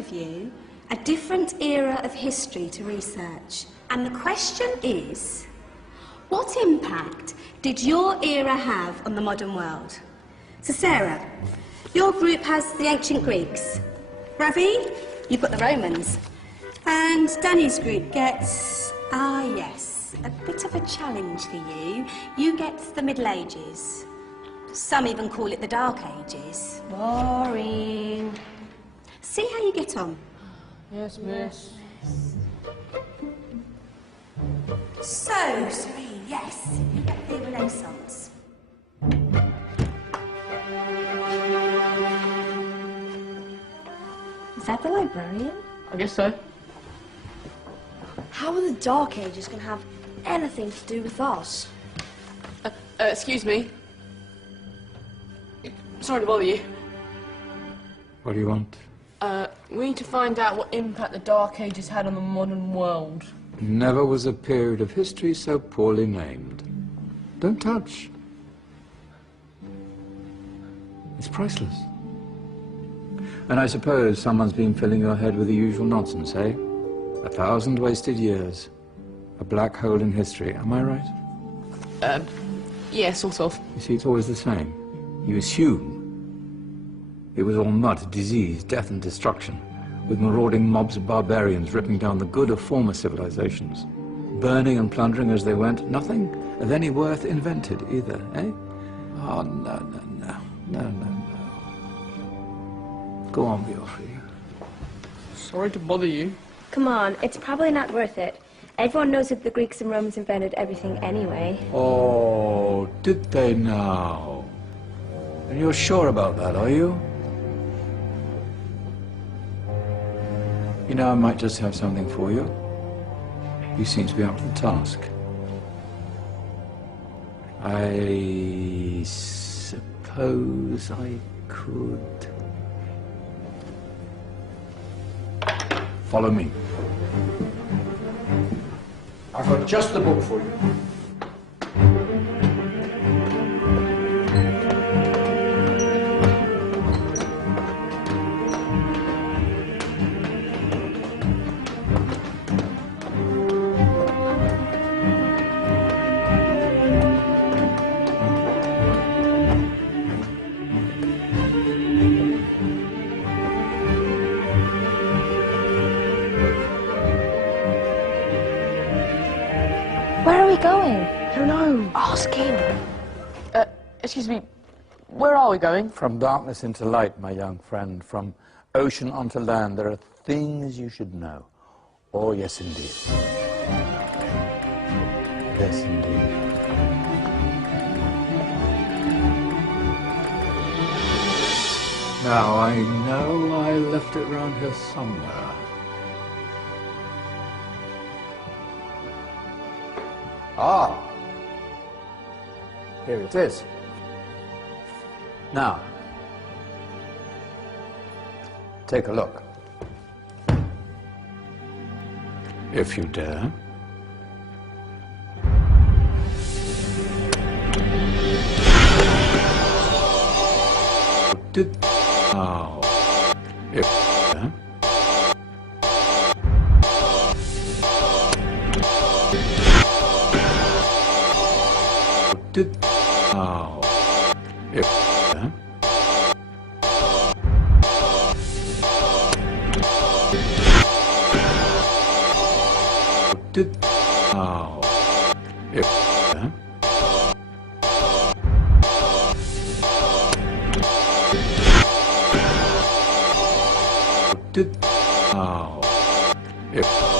of you a different era of history to research. And the question is, what impact did your era have on the modern world? So Sarah, your group has the ancient Greeks. Ravi, you've got the Romans. And Danny's group gets, yes, a bit of a challenge for you. You get the Middle Ages. Some even call it the Dark Ages. Boring. See how you get on. Yes, miss. So, Serene, yes, you get the Renaissance. Is that the librarian? I guess so. How are the Dark Ages going to have anything to do with us? Excuse me. Sorry to bother you. What do you want? We need to find out what impact the Dark Ages had on the modern world. Never was a period of history so poorly named. Don't touch. It's priceless. And I suppose someone's been filling your head with the usual nonsense, eh? 1,000 wasted years. A black hole in history, am I right? Yeah, sort of. You see, it's always the same. You assume it was all mud, disease, death and destruction, with marauding mobs of barbarians ripping down the good of former civilizations, burning and plundering as they went, nothing of any worth invented either, eh? Oh, no. Go on, Beofrey. Sorry to bother you. Come on, it's probably not worth it. Everyone knows that the Greeks and Romans invented everything anyway. Oh, did they now? And you're sure about that, are you? You know, I might just have something for you. You seem to be up to the task. I suppose I could... Follow me. I've got just the book for you. Where are we going? I don't know. Ask him. Excuse me, where are we going? From darkness into light, my young friend. From ocean onto land. There are things you should know. Oh, yes, indeed. Yes, indeed. Now, I know I left it around here somewhere. Ah, here it is. Now, take a look. If you dare. Did now, if you dare. Did now, if yeah. Did now, if yeah. Did now, if yeah.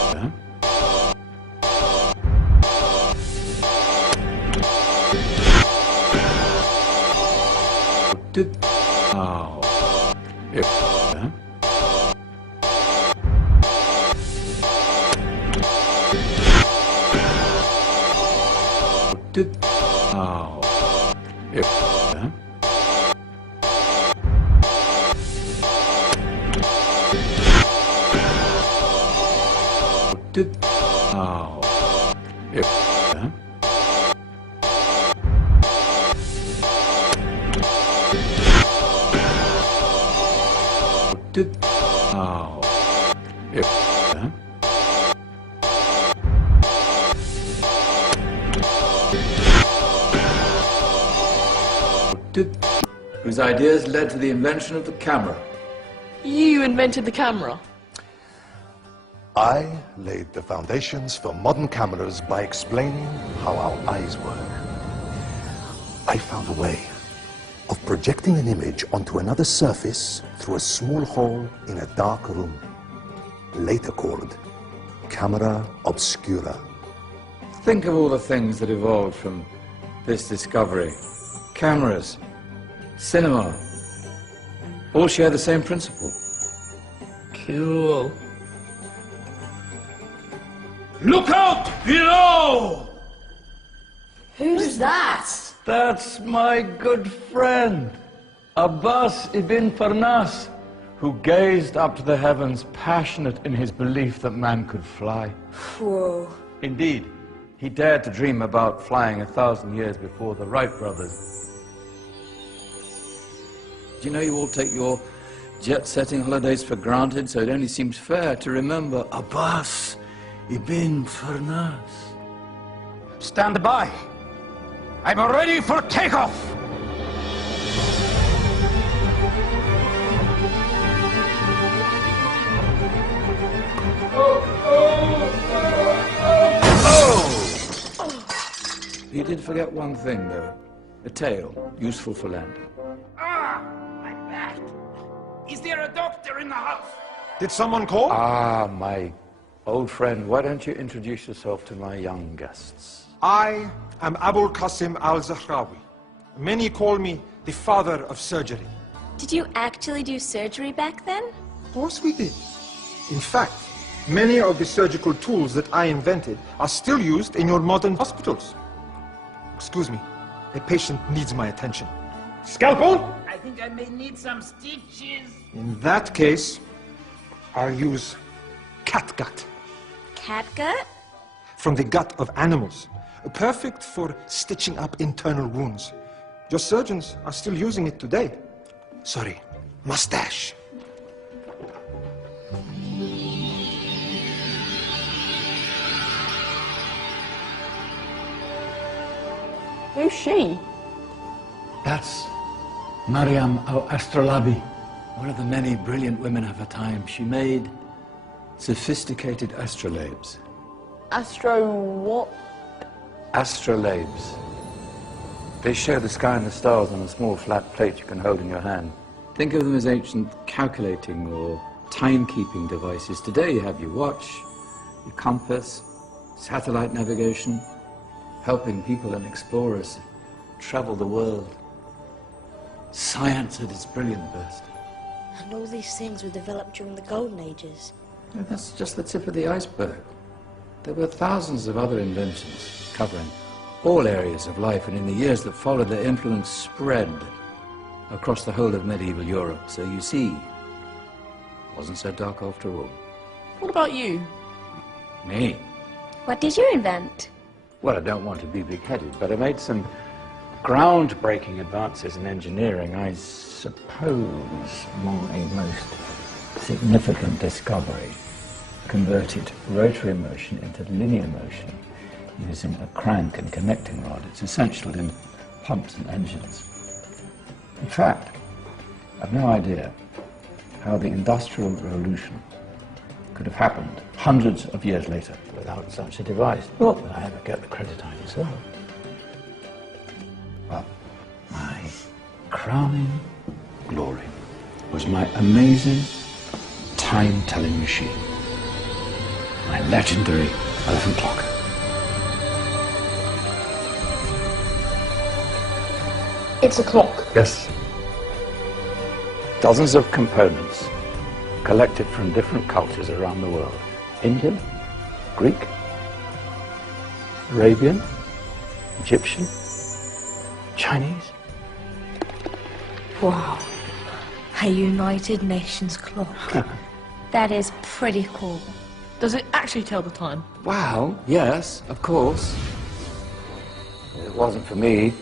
Did now, if yeah. Did now, if yeah. Did now, if yeah. Did now. Huh? Whose ideas led to the invention of the camera. You invented the camera? I laid the foundations for modern cameras by explaining how our eyes work. I found a way of projecting an image onto another surface through a small hole in a dark room, later called camera obscura. Think of all the things that evolved from this discovery. Cameras, cinema, all share the same principle. Cool. Look out below! Who's that? That's my good friend, Abbas ibn Farnas, who gazed up to the heavens, passionate in his belief that man could fly. Whoa. Indeed, he dared to dream about flying 1,000 years before the Wright brothers. Do you know you all take your jet-setting holidays for granted, so it only seems fair to remember Abbas ibn Farnas. Stand by. I'm ready for takeoff. You did forget one thing, though. A tail, useful for landing. Ah, my back. Is there a doctor in the house? Did someone call? Ah, my old friend, why don't you introduce yourself to my young guests? I am Abul Qasim al-Zahrawi. Many call me the father of surgery. Did you actually do surgery back then? Of course we did. In fact, many of the surgical tools that I invented are still used in your modern hospitals. Excuse me, a patient needs my attention. Scalpel? I think I may need some stitches. In that case, I'll use catgut. Catgut? From the gut of animals. Perfect for stitching up internal wounds. Your surgeons are still using it today. Sorry, mustache. Who's she? That's Maryam al-Astrolabi, one of the many brilliant women of her time. She made sophisticated astrolabes. Astro what? Astrolabes. They show the sky and the stars on a small flat plate you can hold in your hand. Think of them as ancient calculating or timekeeping devices. Today you have your watch, your compass, satellite navigation, helping people and explorers travel the world. Science at its brilliant best. And all these things were developed during the Golden Ages. Yeah, that's just the tip of the iceberg. There were thousands of other inventions covering all areas of life, and in the years that followed, their influence spread across the whole of medieval Europe. So you see, it wasn't so dark after all. What about you? Me? What did you invent? Well, I don't want to be big-headed, but I made some groundbreaking advances in engineering. I suppose my most significant discovery converted rotary motion into linear motion using a crank and connecting rod. It's essential in pumps and engines. In fact, I've no idea how the Industrial Revolution could have happened hundreds of years later without such a device. Not that I ever get the credit I deserve. But my crowning glory was my amazing time-telling machine. My legendary elephant clock. It's a clock. Yes. Dozens of components collected from different cultures around the world. Indian, Greek, Arabian, Egyptian, Chinese. Wow. A United Nations clock. That is pretty cool. Does it actually tell the time? Wow, yes, of course. If it wasn't for me,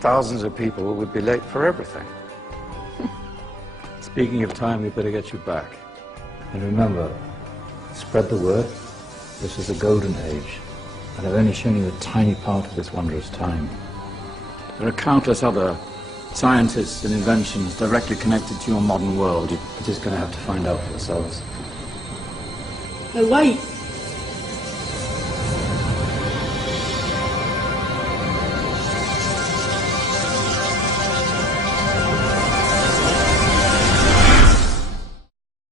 thousands of people would be late for everything. Speaking of time, we better get you back. And remember, Spread the word. This is a golden age, and I've only shown you a tiny part of this wondrous time. There are countless other scientists and inventions directly connected to your modern world. You're just going to have to find out for yourselves. Hey, wait!